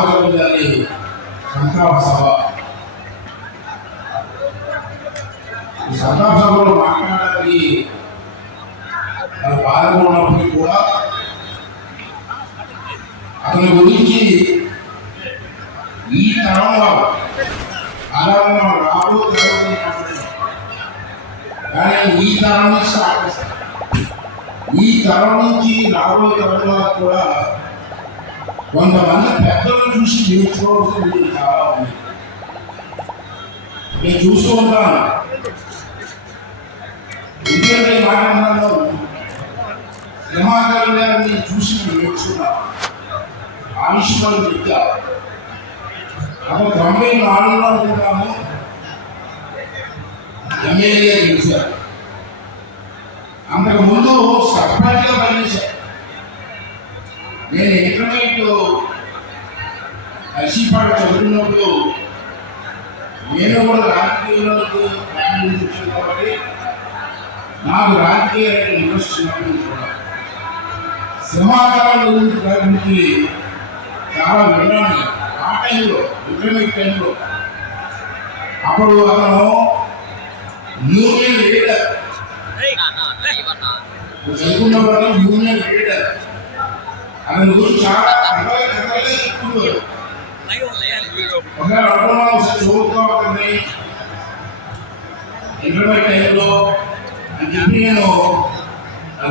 ನಾಗರದಲ್ಲಿ ಸಂತಾಪ ಸಭ ఈ సంతాప సభలో మాట్లాడడానికి మన కూడా అతని గురించి ఈ తరంలో అలాగే మన కానీ ఈ తరం నుంచి ఈ తరం నుంచి రాబోయే తరం కూడా కొంతమంది పెద్దలను చూసి నేర్చుకోవాల్సింది చాలా ఉంది నేను చూస్తూ ఉంటాను. ఎందుకంటే ఈ మాట అన్నాను. గారిని చూసి నేను నేర్చుకున్నాను ఆవిష్కరణ విద్య అప్పుడు తొంభై నాలుగులో అనుకుంటాము ఎమ్మెల్యే గెలిచారు. అంతకుముందు సర్పంచ్గా పనిచేశారు. నేను ఇంటర్మీడియట్ నర్సీపాడు చదువుతున్నప్పుడు నేను కూడా రాజకీయాలకు ఫ్యామిలీ వచ్చాను కాబట్టి నాకు రాజకీయ ఇంట్రెస్ట్ ఉన్నప్పుడు కూడా గురించి గురించి చాలా విన్నాను. ఆ టైంలో ఇంటర్మీడియట్ టైంలో అప్పుడు అతను యూనియన్ లీడర్ చదువుకున్నప్పుడు యూనియన్ లీడర్ అతని గురించి చాలా కథలే కథలే చెప్పుకుంటారు ఒకసారి అనుకున్నాం ఒకసారి చదువుతాం అతన్ని ఇంటర్మీడియట్ టైంలో అని చెప్పి నేను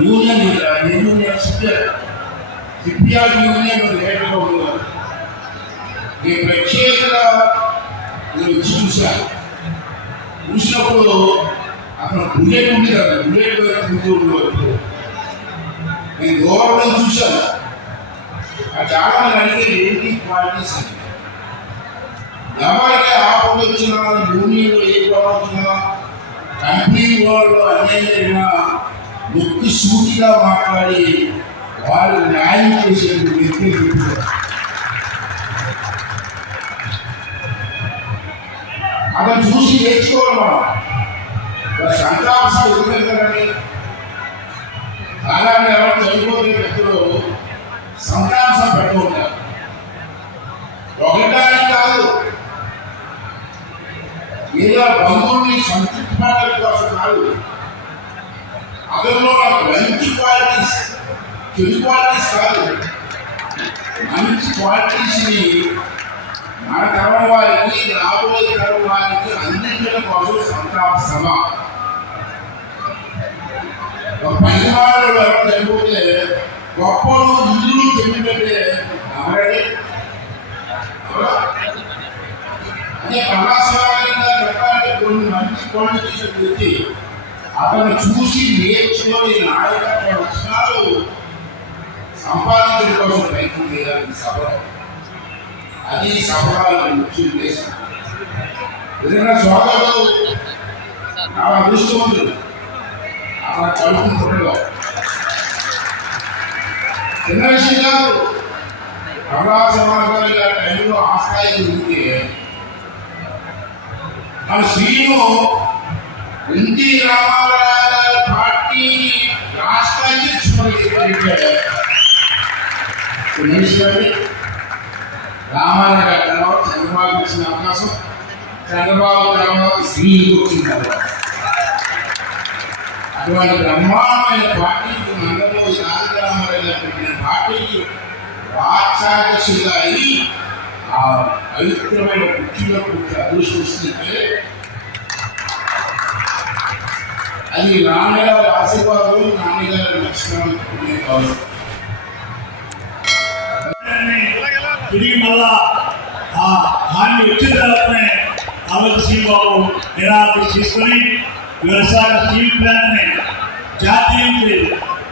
యూనియన్ యూనియన్ సిపిఆర్ యూనియన్ లీడర్గా ఉండేవారు నేను ప్రత్యేకంగా నేను వచ్చి చూశాను చూసినప్పుడు అక్కడ బుల్లెట్ ఉంది కదా బుల్లెట్ తింటూ ఉండేవారు నేను దూరం చూశాను. చాలా మంది అడిగేది క్వాలిటీస్ ఎవరికి ఆపద వచ్చినా యూనియన్లో ఏ వచ్చినా కంపెనీ వాళ్ళు అన్యాయం జరిగినా సూటిగా మాట్లాడి వాళ్ళు న్యాయం చేసే వ్యక్తి అతను చూసి నేర్చుకోవాలి మనం సంతాప ఎందుకంటే అలాంటి ఎవరు చనిపోతే వ్యక్తులు సంతాపం పెట్టుకుంటారు. ఒకటానికి కాదు ఏదో బంధువుల్ని సంతృప్తిపడడం కోసం కాదు అందులో మంచి క్వాలిటీస్ చెడు క్వాలిటీస్ కాదు. మంచి క్వాలిటీస్ని మన తరం వారికి రాబోయే తరం వారికి అందించడం కోసం సంతాప సభ. ఒక పని వాళ్ళు ఎవరు చనిపోతే గొప్పలు ఇల్లు చెప్పిందంటే ఎవరండి ఎవరా? కళాశాలంగా చెప్పాలంటే కొన్ని మంచి పనులు చేసే అతను చూసి నేర్చుకొని నాయకత్వ లక్షణాలు సంపాదించడం కోసం ప్రయత్నం చేయాలి సభ అది సభలో ముఖ్య ఉద్దేశం. ఏదైనా సోదరుడు నా అదృష్టవంతుడు. అలా కలుపుకుంటుండగా చిన్న విషయం కాదు కమలా సమాజాలు గారి టైంలో ఆ స్థాయికి ఉంటే మన శ్రీను ఎన్టీ రామారావు గారి పార్టీ రాష్ట్ర అధ్యక్షుడు రామారావు గారి తర్వాత చంద్రబాబు ఇచ్చిన అవకాశం చంద్రబాబు తర్వాత శ్రీని వచ్చిన తర్వాత. అటువంటి బ్రహ్మాండమైన పార్టీకి మండలంలో ఈ తారక రామారావు గారు పెట్టిన రాక్షసుగా అయి ఆ పవిత్రమైన కుర్చీలో కూర్చో అదృష్టం వస్తుంటే అది నాన్నగారి ఆశీర్వాదం నాన్నగారి లక్షణాలు కాదు తిరిగి మళ్ళా ఆ హాని వచ్చిన తర్వాతనే ఆలోచి బాబు నిరాశ తీసుకొని వ్యవసాయ స్టీల్ ప్లాంట్ని జాతీయ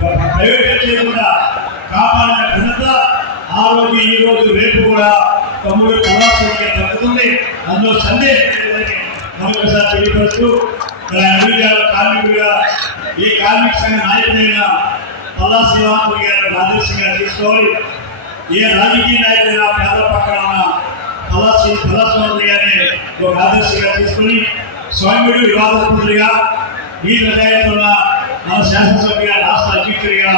ప్రైవేట్ చేయకుండా కాపాడిన ఘనత ఆ రోజు ఈ రోజు రేపు కూడా తమ్ముడు కళాశాలకి దక్కుతుంది అందులో సందేహం మరొకసారి తెలియపరుస్తూ మరి కార్మికుడిగా ఈ కార్మిక సంఘ నాయకుడైన పల్లా శ్రీవాసులు గారిని ఆదర్శంగా తీసుకోవాలి. ఏ రాజకీయ నాయకుడైనా పేద పక్కన ఉన్న పల్లా పలాసి పలాస్వామి గారిని ఒక ఆదర్శంగా తీసుకుని స్వామిడు వివాదపుత్రుడిగా ఈ విధాయకున్న మన శాసనసభ్యుగా రాష్ట్ర అధ్యక్షుడిగా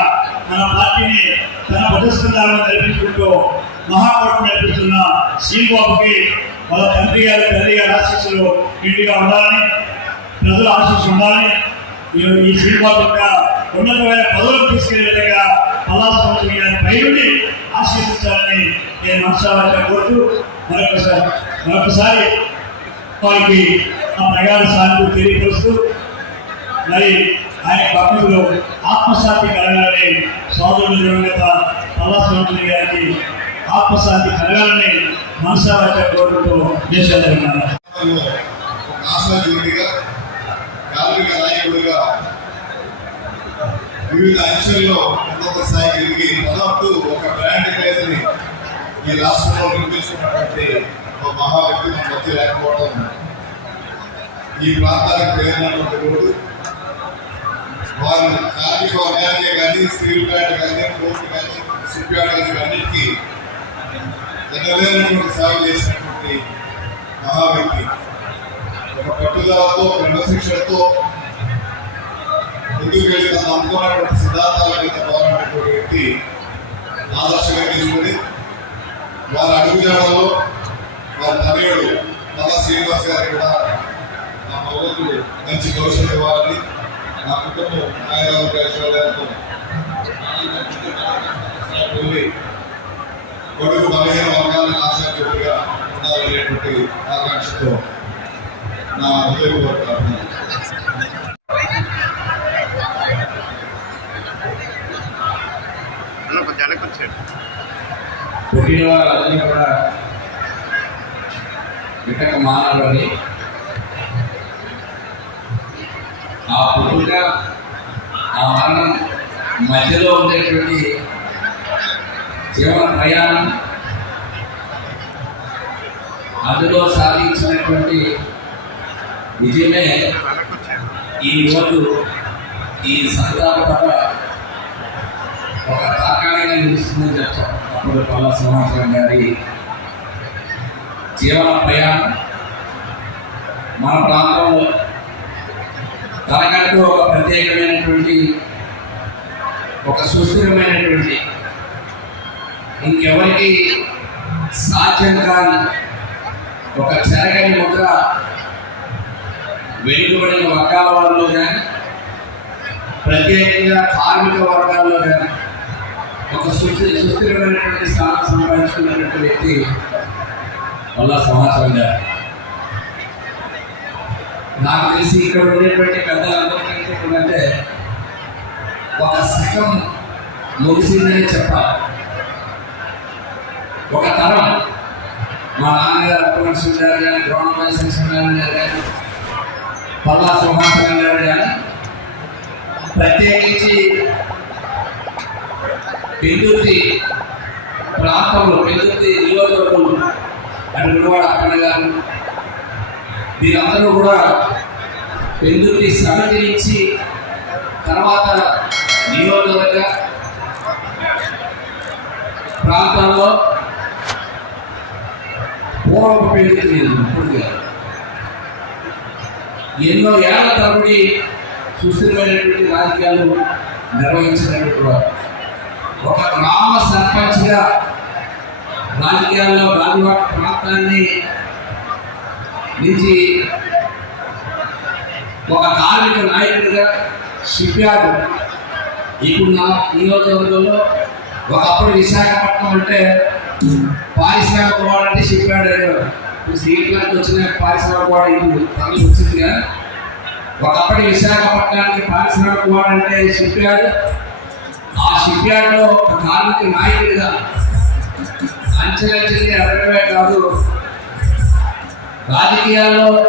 మన పార్టీని తన పటిష్టంగా నడిపించుకుంటూ మహాకూటమి నడిపిస్తున్న శ్రీబాబుకి వాళ్ళ తండ్రి గారి తల్లి గారి ఆశీస్సులు ఇంటిగా ఉండాలని ప్రజలు ఆశీస్సు ఉండాలని ఈ- శ్రీబాబు సినిమా యొక్క ఉన్నతమైన పదవులకు తీసుకెళ్ళే విధంగా పలాసముద్ర గారి పై నుండి ఆశీర్వదించాలని నేను మనసారా కోరుతూ మరొకసారి మరొకసారి వారికి ఆ ప్రయాణ సానుభూతి తెలియపరుస్తూ మరి ఆయన భక్తులు ఆత్మశాంతి కలగాలని సోదరుడు దివంగత పల్లాస్వామి గారికి ఆత్మశాంతి కలగాలని మనసారా కోరుకుంటూ దేశాలు ఆశాజీవిగా కార్మిక నాయకుడిగా వివిధ అంశాల్లో ఉన్నత స్థాయికి ఎదిగి దాదాపు ఒక బ్రాండ్ పేరుని ఈ రాష్ట్రంలో నిర్మిస్తున్నటువంటి ఒక మహా వ్యక్తి మధ్య లేకపోవడం ఈ ప్రాంతానికి పేరున్నటువంటి రోడ్డు వారు కార్మిక వర్గానికే కానీ స్టీల్ ప్లాంట్ కానీ పోర్టు కానీ షిప్ యార్డ్ కానీ అన్నిటికీ ఎన్నలేనటువంటి సాగు చేసినటువంటి మహావ్యక్తి. ఒక పట్టుదలతో ఒక క్రమశిక్షణతో ముందుకు వెళ్ళి తను అనుకున్నటువంటి సిద్ధాంతాల మీద పోరాడినటువంటి వ్యక్తి ఆదర్శంగా తీసుకుని వారి అడుగుజాడలో వారి తనయుడు నల్ల శ్రీనివాస్ గారు కూడా మా భగవంతుడు మంచి భవిష్యత్తు ఇవ్వాలని నా కుటుంబం నాయకులు ఐశ్వర్యాలతో వెళ్ళి కొడుకు బలహీన వర్గాలకు ఆశాజ్యోతిగా ఉండాలనేటువంటి ఆకాంక్షతో నా హృదయపూర్వక అభినందనలు. పుట్టిన వారందరినీ కూడా విటక మానాలని ఆ పుట్టుక ఆ మరణం మధ్యలో ఉండేటువంటి జీవన ప్రయాణం అందులో సాధించినటువంటి విజయమే ఈ ఈ సంతాప ఒక తాకాణంగా నిలుస్తుందని చెప్తాం. అప్పుడు పల్ల సింహాచలం గారి జీవన ప్రయాణం. మన ప్రాంతంలో తనకంటూ ఒక ప్రత్యేకమైనటువంటి ఒక సుస్థిరమైనటువంటి ఇంకెవరికి సాధ్యం కాని ఒక చెరగని ముద్ర వెనుకబడిన వర్గాల వారిలో కానీ ప్రత్యేకంగా కార్మిక వర్గాల్లో కానీ ఒక సుస్థి సుస్థిరమైనటువంటి స్థానం సంపాదించుకున్నటువంటి వ్యక్తి వల్ల సమాచారం గారు నాకు తెలిసి ఇక్కడ ఉండేటువంటి పెద్దలందరికీ ఏంటంటే ఒక శకం ముగిసిందని చెప్పాలి. ఒక తరం మా నాన్నగారు అప్పనరసింహ గారు కానీ ద్రోణమయ శ్రీశంకరన్ గారు కానీ పల్లా సింహాసనం గారు కానీ ప్రత్యేకించి పెందుర్తి ప్రాంతంలో పెందుర్తి నియోజకవర్గం అటు గుడివాడ అక్కడ గారు వీరందరూ కూడా పెందుర్తి సమితి నుంచి తర్వాత నియోజకవర్గ ప్రాంతాల్లో పూర్వపు పెందుర్తి నియోజకవర్గం ఎన్నో ఏళ్ళ తరబడి సుస్థిరమైనటువంటి రాజకీయాలు నిర్వహించినటువంటి వారు. ఒక గ్రామ సర్పంచ్గా రాజకీయాల్లో గాజువాక ప్రాంతాన్ని నుంచి ఒక కార్మిక నాయకుడిగా షిప్యార్డ్ ఇప్పుడు నా నియోజకవర్గంలో ఒకప్పుడు విశాఖపట్నం అంటే పారిశ్రామిక వాడు అంటే షిప్యార్డ్ అనేవారు ఇప్పుడు స్టీల్ ప్లాంట్ వచ్చిన పారిశ్రామిక వాడు ఇప్పుడు తరలి వచ్చిందిగా ఒకప్పటి విశాఖపట్నానికి పారిశ్రామిక వాడు అంటే షిప్యార్డ్. ఆ షిప్యార్డ్లో ఒక కార్మిక నాయకుడిగా అంచెలంచెల్లి అడగడమే కాదు రాజకీయాల్లో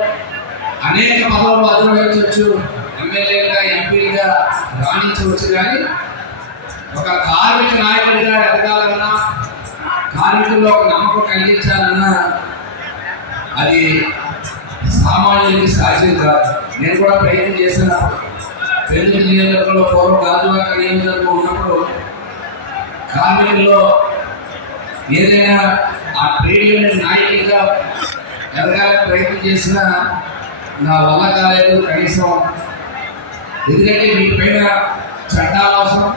అనేక పదవులు అధిరోహించవచ్చు. ఎమ్మెల్యేగా ఎంపీగా రాణించవచ్చు కానీ ఒక కార్మిక నాయకుడిగా ఎదగాలన్నా కార్మికుల్లో ఒక నమ్మకం కలిగించాలన్నా అది సామాన్యులకి సాధ్యం కాదు. నేను కూడా ప్రయత్నం చేశాను. పెళ్ళి నియోజకవర్గంలో పూర్వం గాజువాక నియోజకవర్గం ఉన్నప్పుడు కార్మికుల్లో ఏదైనా ఆ ట్రేడ్ యూనియన్ నాయకుడిగా ఎదగాలని ప్రయత్నం చేసినా నా వల్ల కాలేదు కనీసం ఎందుకంటే మీ పైన చట్టాలు అవసరం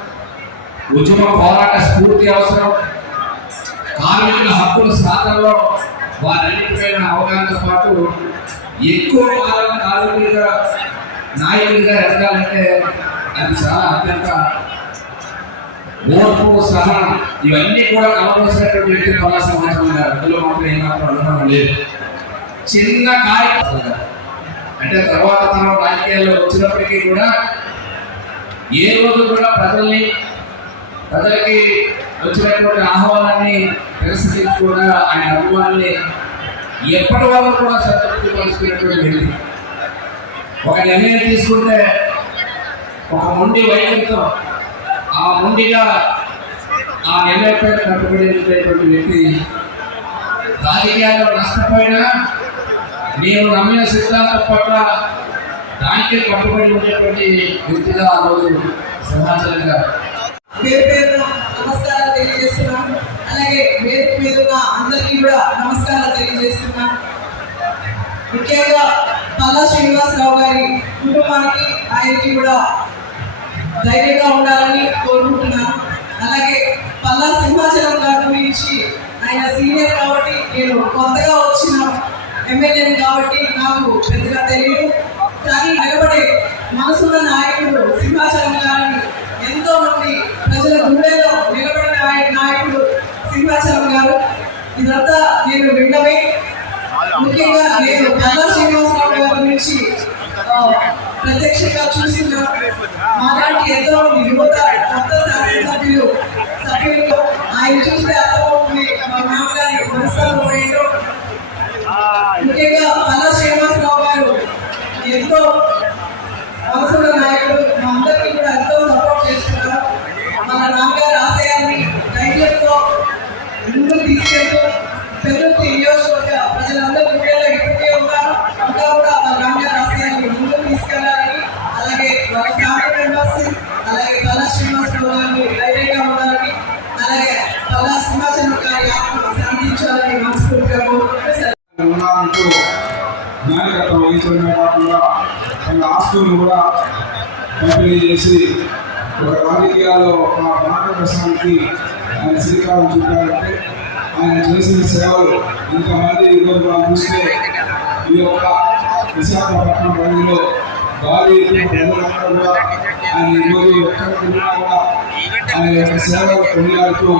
ఉద్యమ పోరాట స్ఫూర్తి అవసరం కార్మికుల హక్కుల సాధనలో వారన్నిటిపైన అవగాహనతో పాటు ఎక్కువ కాలం కార్మికులుగా నాయకులుగా ఎదగాలంటే అది చాలా అత్యంత ఓర్పు సహనం ఇవన్నీ కూడా కలవలసినటువంటి వ్యక్తి కళా సమాజం అందులో మాత్రం ఏమాత్రం అనుమానం లేదు. చిన్న కార్యక్రమం అంటే తర్వాత మనం రాజకీయాల్లో వచ్చినప్పటికీ కూడా ఏ రోజు కూడా ప్రజల్ని ప్రజలకి వచ్చినటువంటి ఆహ్వానాన్ని తిరస్కరించకుండా ఆయన అభిమానుల్ని ఎప్పటి వరకు కూడా సంతృప్తి పరుచుకున్నటువంటి వ్యక్తి. ఒక నిర్ణయం తీసుకుంటే ఒక మొండి వైద్యంతో ఆ మొండిగా ఆ నిర్ణయంపై కట్టుబడి వ్యక్తి రాజకీయాల్లో నష్టపోయినా నేను నమ్మిన సిద్ధాంతం పట్ల దానికే కట్టుబడి ఉండేటువంటి వ్యక్తిగా ఆ రోజు సమాచారంగా పేరు నమస్కారాలు తెలియజేస్తున్నాను. అలాగే వేదిక మీద ఉన్న అందరికీ కూడా నమస్కారాలు తెలియజేస్తున్నాను. ముఖ్యంగా పల్లా శ్రీనివాసరావు గారి కుటుంబానికి ఆయనకి కూడా ధైర్యంగా ఉండాలని కోరుకుంటున్నాను. అలాగే పల్లా సింహాచలం గారి గురించి ఆయన సీనియర్ కాబట్టి నేను కొత్తగా వచ్చిన ఎమ్మెల్యేని కాబట్టి నాకు పెద్దగా తెలియదు. కానీ నిలబడే మనసున్న నాయకుడు సింహాచలం గారిని ఎంతో మంది ప్రజల గుండెల్లో నిలబడిన నాయకుడు సింహాచలం గారు. ఇదంతా నేను విన్నవే ముఖ్యంగా నేను కల్లా శ్రీనివాసరావు గారి గురించి ప్రత్యక్షంగా చూసిన మాలాంటి ఎంతో మంది యువత కొత్త శాసనసభ్యులు సభ్యులు ఆయన చూసి తన కూడా పంపిణీ చేసి ఒక రాజకీయాల్లో ఒక మార్గదర్శనానికి ఆయన శ్రీకారం చుట్టారంటే ఆయన చేసిన సేవలు ఇంతమంది ఈరోజు మనం చూస్తే ఈ యొక్క విశాఖపట్నం రంగంలో గాలి ప్రజలందరూ కూడా ఆయన ఈరోజు ఎక్కడ తిన్నా కూడా ఆయన యొక్క సేవలు కొనియాడుతూ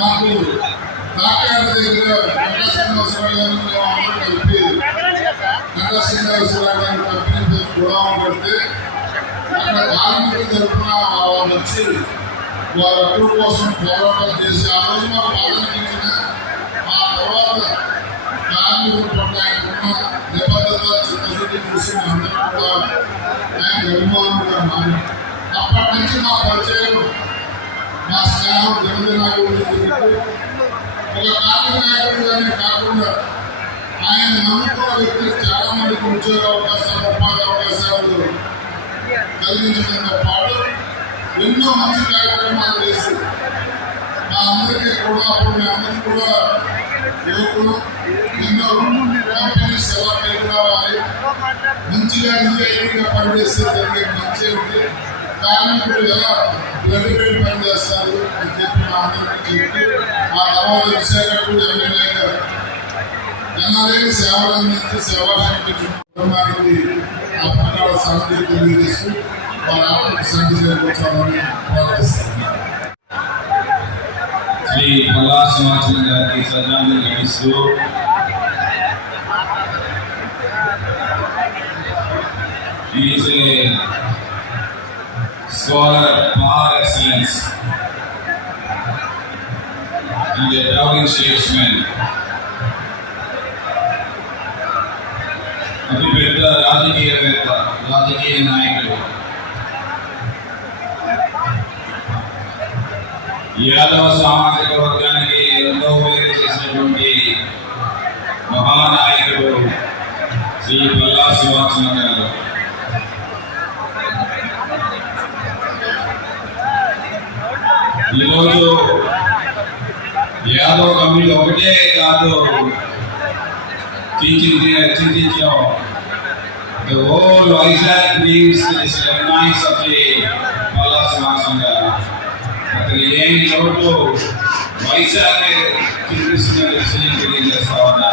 మాకు డాక్టర్ దగ్గర నల్ల శ్రీనివాసరావు గారు మేము అందరూ కలిపి నల్ల గారి కంపెనీ గోదాం పెడితే అక్కడ కార్మికులు తరఫున వాళ్ళు వచ్చి వారి అప్పుల కోసం పోరాటం చేసి ఆ రోజు ఆ తర్వాత కార్మికుల పట్ల ఆయనకున్న నిబద్ధత చిత్తశుద్ధి చూసి అందరూ కూడా ఆయన అభిమానులుగా మారి అప్పటి నుంచి మా పరిచయం మా స్నేహం దినదినాభివృద్ధి ఒక కార్మిక కాకుండా ఆయన నమ్ముకున్న వ్యక్తి మందికి ఉద్యోగ అవకాశాలు ఉపాధి అవకాశాలు కలిగించడంతో పాటు ఎన్నో మంచి కార్యక్రమాలు చేసి మా అందరికీ కూడా అప్పుడు మీ అందరికీ కూడా యువకులు ఎన్నో కంపెనీస్ ఎలా పైకి రావాలి మంచిగా నిజాయితీగా పనిచేస్తే జరిగే మంచి ఏంటి కార్మికులు ఎలా వెలుగుబడి పనిచేస్తారు అని చెప్పి మా అందరికీ చెప్పి ఆ తర్వాత విశాఖ కూడా గారు సమితి తెలియజేస్తూ వారి ఆత్మకు శాంతి చేకూర్చాలని ప్రార్థిస్తున్నాను శ్రీ పల్లా సింహాచలం గారికి శ్రద్ధాంజలి ఘటిస్తూ is a scholar par excellence and a towering statesman. అతి పెద్ద రాజకీయవేత్త రాజకీయ నాయకుడు యాదవ సామాజిక వర్గానికి ఎంతో మేలు చేసినటువంటి మహానాయకుడు శ్రీ పల్లా శ్రీవాత్సన గారు ఈరోజు యాదవ కమిటీ ఒకటే కాదు teaching there, teaching job. The whole Isaac means is the nice of the Palace Masunda. ಅದರಲ್ಲಿ ಏನು ನೋಡು ವಯಸ್ಸಾಗಿ ತಿಳಿಸಿದ the ಸಾವನ್ನ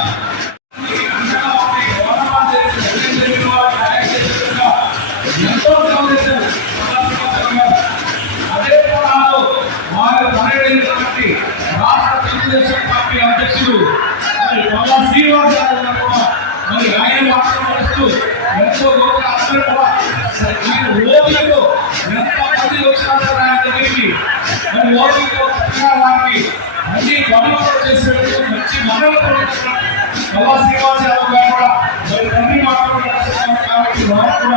శ్రీనివాసరావు గారు కూడా మరి మాట్లాడుతున్నారు కాబట్టి వారు కూడా